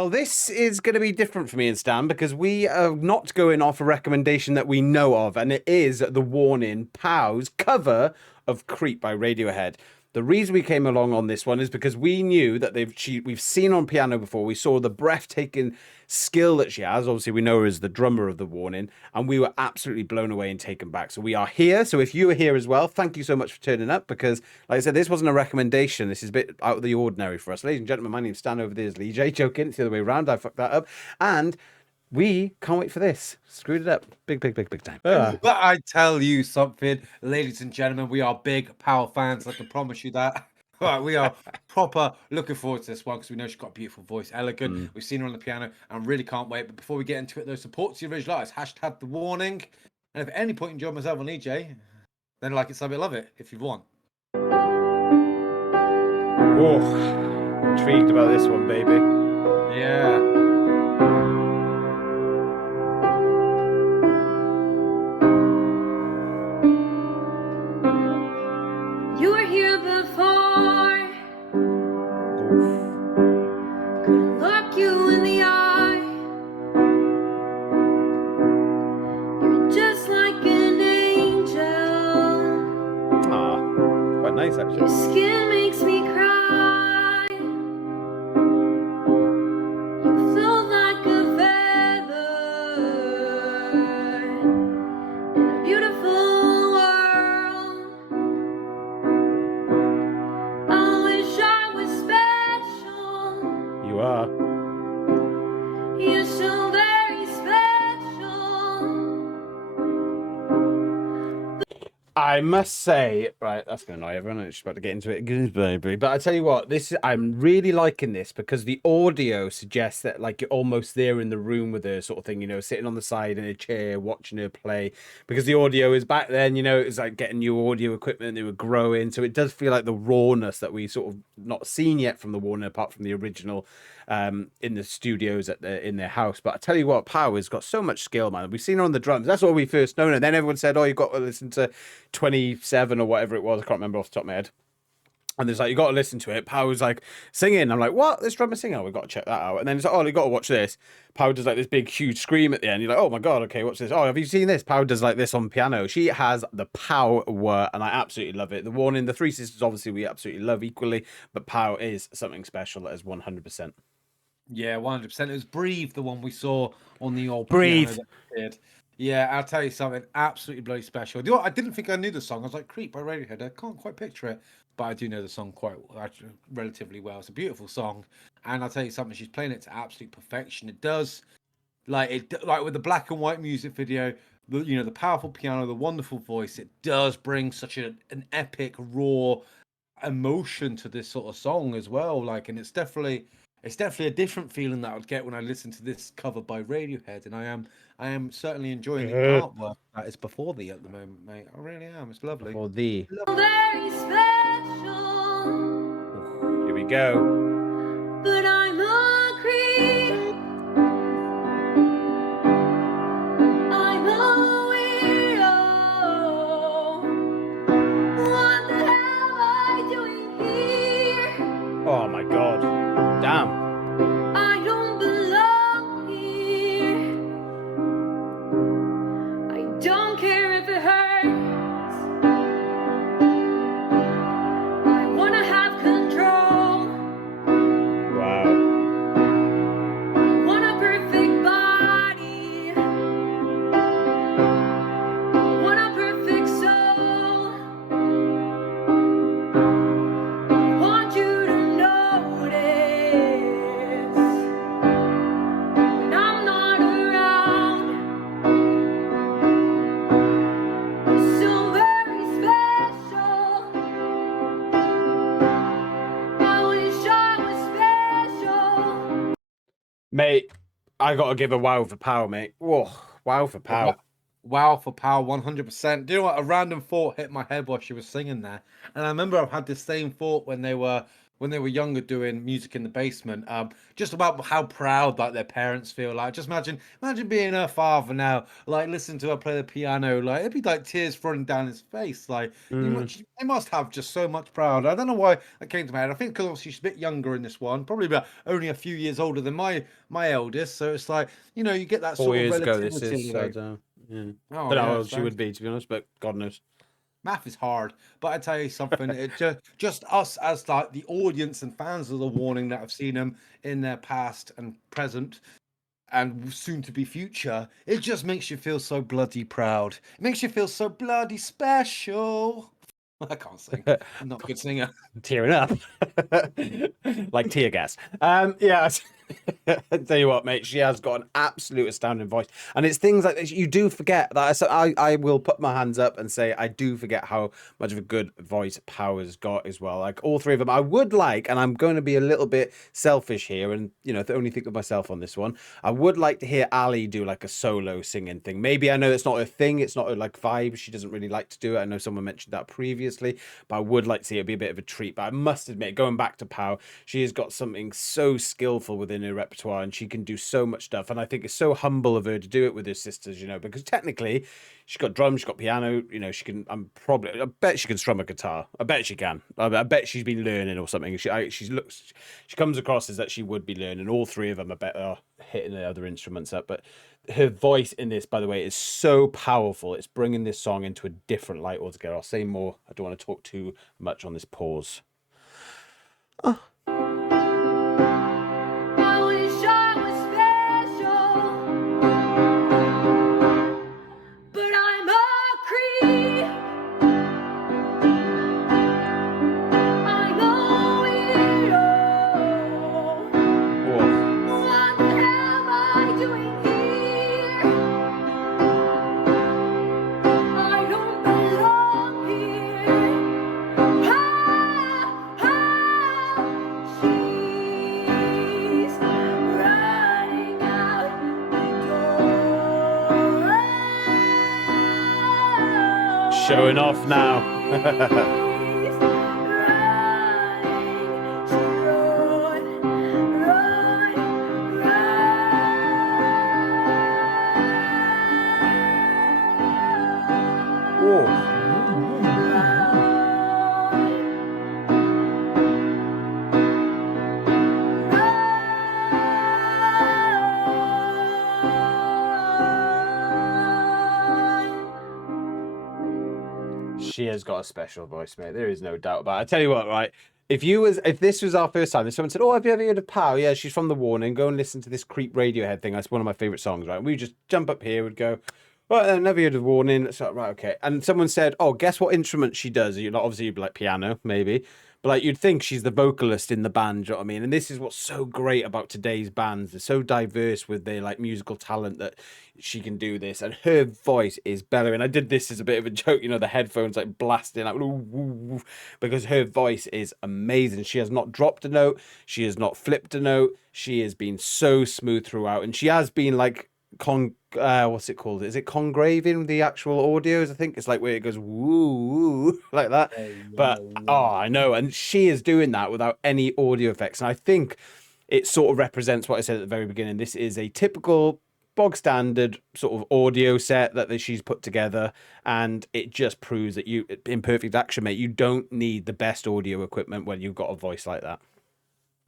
Well, this is going to be different for me and Stan because we are not going off a recommendation that we know of, and it is the Warning Pau's cover of Creep by Radiohead. The reason we came along on this one is because we knew that we've seen on piano before. We saw the breathtaking skill that she has. Obviously, we know her as the drummer of the Warning, and we were absolutely blown away and taken back. So we are here. So if you are here as well, thank you so much for turning up because, like I said, this wasn't a recommendation. This is a bit out of the ordinary for us. Ladies and gentlemen, my name's Stan, over there is Lee J. Joking. It's the other way around. I fucked that up. And we can't wait for this. Screwed it up. Big time. But I tell you something, ladies and gentlemen, we are big Power fans. I can promise you that. Right, we are proper looking forward to this one because we know she's got a beautiful voice, elegant. We've seen her on the piano and really can't wait. But before we get into it, though, support to the original artist, hashtag the Warning. And if at any point you enjoy myself on EJ, then like it, sub it, love it if you want. Oh, intrigued about this one, baby. Yeah. You were here before. Couldn't look you in the eye. You're just like an angel. Ah, quite nice actually. Your skin makes me cry. You float like a feather in a beautiful world. I wish I was special. You are. You're so very special. I must say, right, that's going to annoy everyone. I'm just about to get into it again, baby. But I tell you what, I'm really liking this because the audio suggests that like you're almost there in the room with her, sort of thing. You know, sitting on the side in a chair watching her play. Because the audio is back then, you know, it was like getting new audio equipment. They were growing, so it does feel like the rawness that we sort of not seen yet from the Warner, apart from the original. In the studios in their house. But I tell you what, Pau has got so much skill, man. We've seen her on the drums. That's all we first known. And then everyone said, oh, you've got to listen to 27 or whatever it was. I can't remember off the top of my head. And there's like, you got to listen to it. Pau was like singing. I'm like, what? This drummer singing? Oh, we've got to check that out. And then it's like, oh, you got to watch this. Pau does like this big, huge scream at the end. You're like, oh my God, okay, watch this. Oh, have you seen this? Pau does like this on piano. She has the power, and I absolutely love it. The Warning, the Three Sisters, obviously, we absolutely love equally. But Pau is something special that is 100%. Yeah, 100%. It was Breathe, the one we saw on the old Breathe. Yeah, I'll tell you something absolutely bloody special. You know what? I didn't think I knew the song. I was like, Creep by Radiohead. I can't quite picture it, but I do know the song quite relatively well. It's a beautiful song, and I'll tell you something. She's playing it to absolute perfection. It does, like with the black and white music video, the powerful piano, the wonderful voice. It does bring such an epic, raw emotion to this sort of song as well. Like, and it's definitely a different feeling that I would get when I listen to this cover by Radiohead, and I am certainly enjoying the artwork that is before thee at the moment, mate. I really am. It's lovely. Before thee. Very special. Here we go. But I'm a creep. I'm a weirdo. What the hell am I doing here? Oh my God. Damn. I don't belong here. I don't care if it hurts. I wanna have control. Wow. I want a perfect body. I want a perfect soul. I want you to notice when I'm not around. You're so very special. I wish I was special. Mate, I got to give a wow for Pau, mate. Whoa, wow for Pau. Wow for Power, 100%. Do you know what? A random thought hit my head while she was singing there, and I remember I've had the same thought when they were when they were younger doing music in the basement, just about how proud like their parents feel. Like just imagine being her father now, like listening to her play the piano, like it'd be like tears running down his face. Like they must have just so much proud. I don't know why that came to my head. I think because she's a bit younger in this one, probably about only a few years older than my eldest. So it's like, you get that 4 sort of years ago, this relativity. is. So, yeah. Oh Don't know how yeah, old she would be, to be honest, but God knows. math is hard, but I tell you something, it just us as like the audience and fans of the Warning that have seen them in their past and present and soon to be future, it just makes you feel so bloody proud. It makes you feel so bloody special. I can't sing. I'm not a good singer. Tearing up like tear gas. Yeah. I tell you what, mate, she has got an absolute astounding voice, and it's things like this you do forget. That I will put my hands up and say I do forget how much of a good voice Power's got as well. Like all three of them, I would like, and I'm going to be a little bit selfish here, and only think of myself on this one. I would like to hear Ali do like a solo singing thing. Maybe I know it's not her thing, it's not her like vibe. She doesn't really like to do it. I know someone mentioned that previously, but I would like to see it be a bit of a treat. But I must admit, going back to Pow, she has got something so skillful within her repertoire, and she can do so much stuff. And I think it's so humble of her to do it with her sisters, because technically she's got drums, she's got piano, she can. I bet she can strum a guitar. I bet she can. I bet she's been learning or something. She comes across as that she would be learning. All three of them, I bet, are hitting the other instruments up. But her voice in this, by the way, is so powerful. It's bringing this song into a different light altogether. I'll say more. I don't want to talk too much on this pause. I wish I was special, but I'm a creep. I'm a weirdo. What am I doing here? I don't belong here. She's running out the door. Showing off now. She's running, run, She has got a special voice, mate. There is no doubt about it. I tell you what, right? If this was our first time, if someone said, "Oh, have you ever heard of Pow?" Yeah, she's from The Warning. Go and listen to this Creep Radiohead thing. That's one of my favorite songs, right? We just jump up here, would go, "Well, I've never heard of Warning." So, right, okay. And someone said, "Oh, guess what instrument she does?" Obviously, you'd be like piano, maybe. But like you'd think she's the vocalist in the band, you know what I mean? And this is what's so great about today's bands. They're so diverse with their like musical talent that she can do this. And her voice is better. And I did this as a bit of a joke, the headphones like blasting like because her voice is amazing. She has not dropped a note, she has not flipped a note, she has been so smooth throughout, and she has been like what's it called? Is it congraving the actual audios? I think it's like where it goes woo like that. But I know, and she is doing that without any audio effects, and I think it sort of represents what I said at the very beginning. This is a typical bog standard sort of audio set that she's put together, and it just proves that you, in perfect action, mate, you don't need the best audio equipment when you've got a voice like that.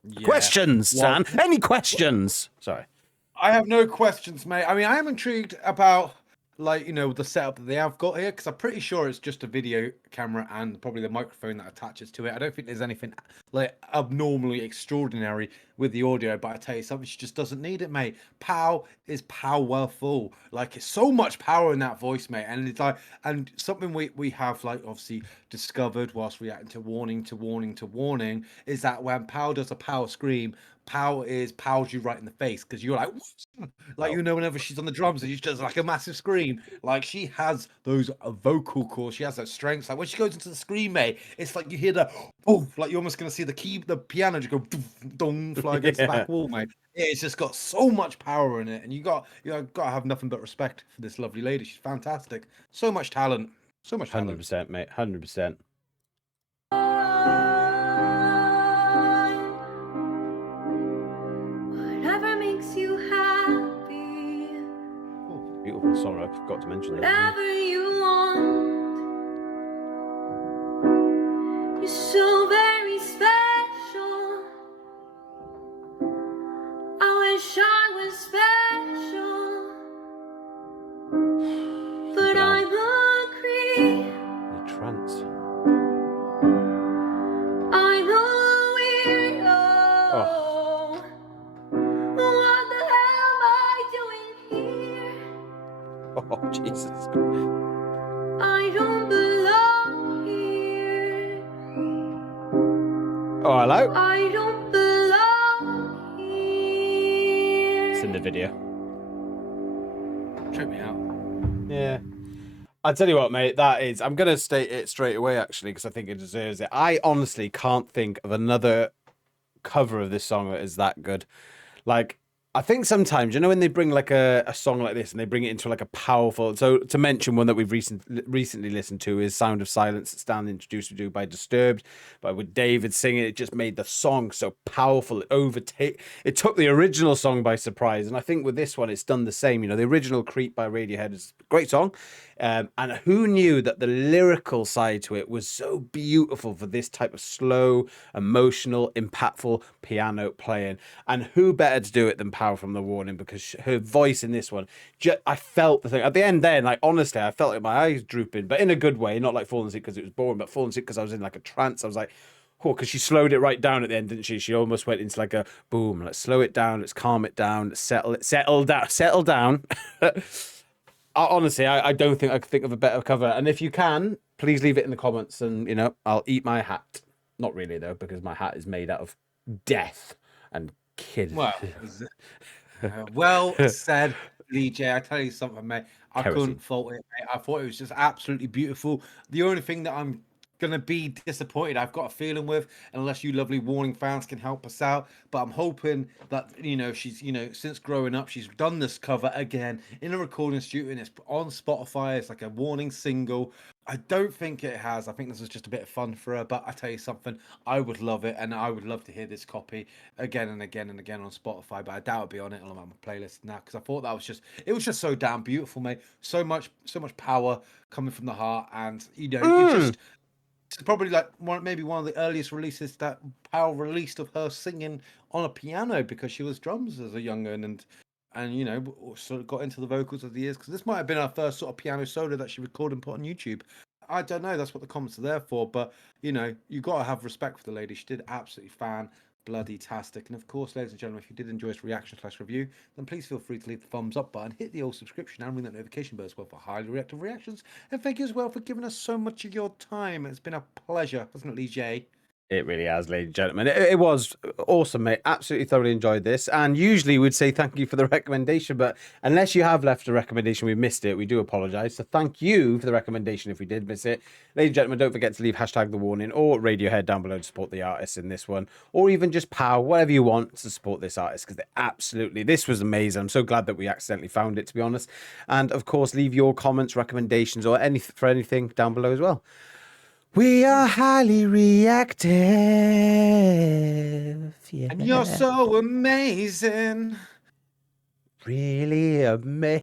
Yeah. Questions, Stan? Any questions? Sorry. I have no questions, mate. I mean, I am intrigued about the setup that they have got here, because I'm pretty sure it's just a video camera and probably the microphone that attaches to it. I don't think there's anything like abnormally extraordinary with the audio, but I tell you something, she just doesn't need it, mate. Pow is powerful. Like, it's so much power in that voice, mate. And it's like, and something we have like obviously discovered whilst reacting to Warning is that when Pow does a power scream, Pow powers you right in the face, because you're like, what? Like, whenever she's on the drums and she does like a massive scream, like she has those vocal cords, she has those strengths. Like when she goes into the scream, mate, it's like you hear the oof, like you're almost gonna see the piano just go doof, dong, fly against the back wall, mate. It's just got so much power in it, and you got to have nothing but respect for this lovely lady. She's fantastic. So much talent. So much talent. 100%, mate. 100%. Sorry, I forgot to mention that. whatever you want. You're so very special. I wish I was special, but I'm a creep. The trance. I'm a weirdo. Oh. What the hell am I doing here? Oh, Jesus. I don't belong here. Oh, hello. I don't belong here. It's in the video. Trip me out. Yeah. I tell you what, mate, that is. I'm going to state it straight away, actually, because I think it deserves it. I honestly can't think of another cover of this song that is that good. Like, I think sometimes, you know, when they bring like a song like this and they bring it into like a powerful. So to mention one that we've recently listened to is "Sound of Silence" that Stan introduced me to by Disturbed, but with David singing, it just made the song so powerful. It took the original song by surprise, and I think with this one, it's done the same. You know, the original "Creep" by Radiohead is a great song, and who knew that the lyrical side to it was so beautiful for this type of slow, emotional, impactful piano playing, and who better to do it than Pau from The Warning, because her voice in this one, I felt the thing at the end. Then, like, honestly, I felt like my eyes drooping, but in a good way, not like falling sick because it was boring, but falling sick because I was in like a trance. I was like, oh, because she slowed it right down at the end, didn't she? She almost went into like a boom. Let's slow it down. Let's calm it down. Let's settle down. Honestly, I don't think I could think of a better cover. And if you can, please leave it in the comments, and you know, I'll eat my hat. Not really though, because my hat is made out of death and kid. Well said, Lee J. I tell you something, mate. I Kerosene. couldn't fault it, mate. I thought it was just absolutely beautiful. The only thing that I'm gonna be disappointed, I've got a feeling with, unless you lovely Warning fans can help us out, but I'm hoping that, you know, she's, you know, since growing up, she's done this cover again in a recording studio, and it's on Spotify. It's like a Warning single. I don't think it has. I think this was just a bit of fun for her, but I tell you something, I would love it, and I would love to hear this copy again and again and again on Spotify, but I doubt it'll be on it on my playlist now, because I thought that was just, it was just so damn beautiful, mate. So much power coming from the heart, and you know, it's probably like maybe one of the earliest releases that Pau released of her singing on a piano, because she was drums as a young'un, and you know, sort of got into the vocals of the years, because this might have been her first sort of piano solo that she recorded and put on YouTube. I don't know. That's what the comments are there for. But you know, you got to have respect for the lady. She did absolutely bloody-tastic. And of course, ladies and gentlemen, if you did enjoy this reaction/review, then please feel free to leave the thumbs up button, hit the old subscription, and ring that notification bell as well for highly reactive reactions. And thank you as well for giving us so much of your time. It's been a pleasure, hasn't it, Lee J? It really has, ladies and gentlemen. It was awesome, mate. Absolutely thoroughly enjoyed this. And usually we'd say thank you for the recommendation, but unless you have left a recommendation, we missed it. We do apologise. So thank you for the recommendation if we did miss it. Ladies and gentlemen, don't forget to leave #The Warning or Radiohead down below to support the artists in this one, or even just Pau, whatever you want to support this artist, because this was amazing. I'm so glad that we accidentally found it, to be honest. And of course, leave your comments, recommendations, or anything down below as well. We are highly reactive. Yeah. And you're so amazing. Really amazing.